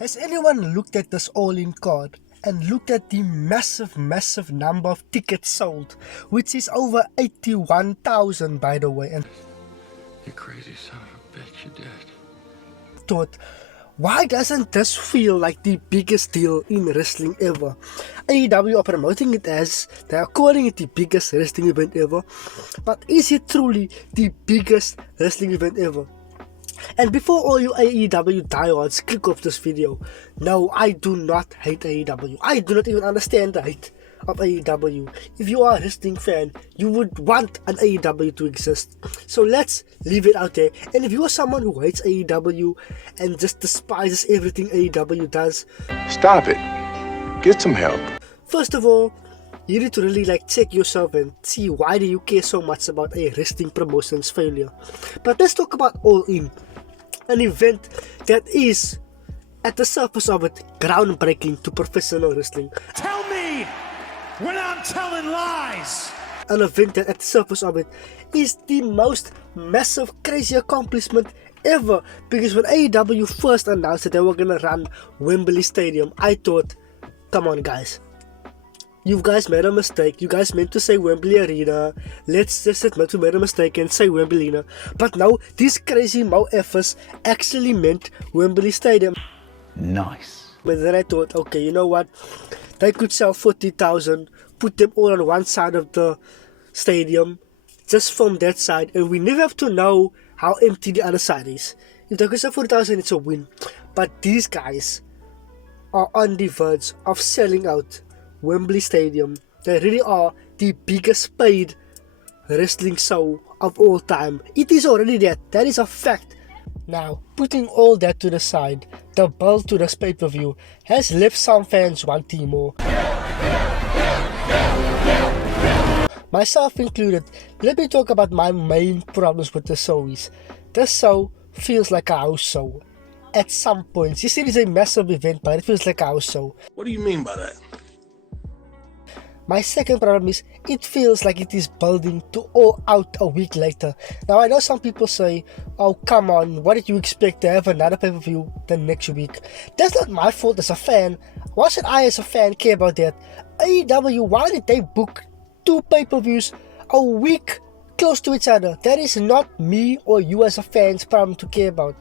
Has anyone looked at this ALLIn card and looked at the massive number of tickets sold, which is over 81,000 by the way, and You crazy son of a bitch, you did. thought, why doesn't this feel like the biggest deal in wrestling ever? AEW are promoting it as they are calling it the biggest wrestling event ever, but is it truly the biggest wrestling event ever? And before all you AEW diehards click off this video, no, I do not hate AEW. I do not even understand the hate of AEW. If you are a wrestling fan, you would want an AEW to exist. So let's leave it out there. And if you are someone who hates AEW and just despises everything AEW does, Stop it. Get some help. first of all, you need to really check yourself and see why do you care so much about a wrestling promotion's failure. But let's talk about ALLIn, an event that is, at the surface of it, groundbreaking to professional wrestling. Tell me when I'm telling lies! An event that at the surface of it is the most massive, crazy accomplishment ever. Because when AEW first announced that they were gonna run Wembley Stadium, I thought, come on guys, you guys made a mistake. You guys meant to say Wembley Arena. Let's just admit we made a mistake and say Wembley Arena. But now these crazy mo-effers actually meant Wembley Stadium. Nice. But then I thought, okay, you know what? They could sell 40,000, put them all on one side of the stadium, just from that side, and we never have to know how empty the other side is. If they could sell 40,000, it's a win. But these guys are on the verge of selling out Wembley Stadium. They really are the biggest paid wrestling show of all time. It is already that is a fact. Now, putting all that to the side, the build to this pay-per-view has left some fans wanting more. Myself included, let me talk about my main problems with the show is, this show feels like a house show. At some points, you see it is a massive event, but it feels like a house show. What do you mean by that? My second problem is, it feels like it is building to all out a week later. Now I know some people say, oh come on, what did you expect to have another pay-per-view the next week? That's not my fault as a fan. Why should I as a fan care about that? AEW, why did they book 2 pay-per-views a week close to each other? That is not me or you as a fan's problem to care about.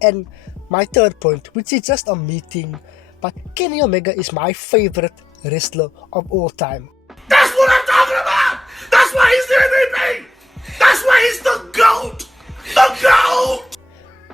And my third point, which is just a meeting, but Kenny Omega is my favorite wrestler of all time. That's what I'm talking about! That's why he's the MVP! That's why he's the GOAT! The GOAT!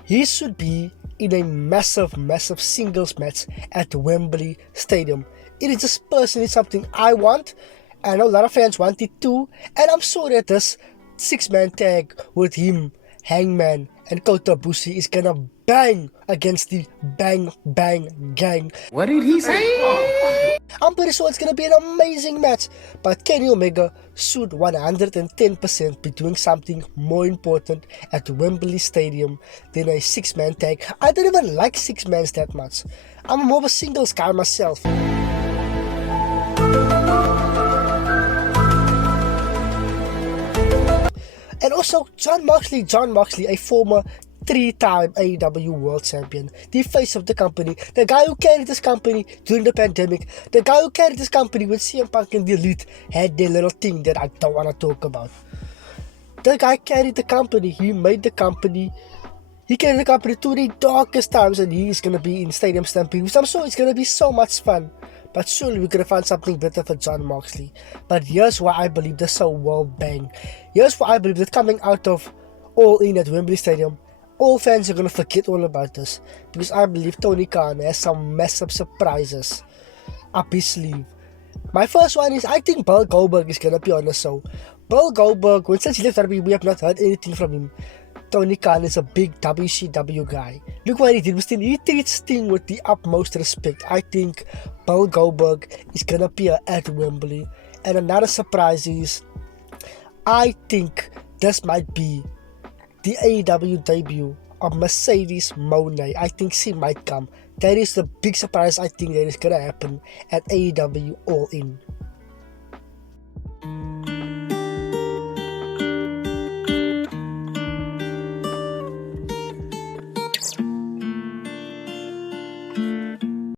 He should be in a massive singles match at Wembley Stadium. It is just personally something I want. I know a lot of fans want it too. And I'm sure that this 6-man tag with him, Hangman, and Kota Ibushi is gonna bang against the Bang Bang Gang. What did he say? I'm pretty sure it's gonna be an amazing match, but Kenny Omega should 110% be doing something more important at Wembley Stadium than a 6-man tag. I don't even like 6-mans that much. I'm more of a singles guy myself. And also, John Moxley, a former 3-time AEW World Champion, the face of the company, the guy who carried this company during the pandemic, the guy who carried this company when CM Punk and the Elite had their little thing that I don't want to talk about. The guy carried the company, he carried the company to the darkest times, and he is going to be in Stadium Stampede, which I'm sure it's going to be so much fun. But surely we could have found something better for John Moxley. But here's why I believe this show will bang. Here's why I believe that coming out of ALLIn at Wembley Stadium, all fans are going to forget all about this. Because I believe Tony Khan has some massive surprises up his sleeve. My first one is, I think Bill Goldberg is going to be on the show. Bill Goldberg, since he left WWE, we have not heard anything from him. Tony Khan is a big WCW guy. Look what he did with Sting. He treats Sting with the utmost respect. I think Bill Goldberg is gonna appear at Wembley. And another surprise is, I think this might be the AEW debut of Mercedes Moné. I think she might come. That is the big surprise I think that is gonna happen at AEW ALLIn.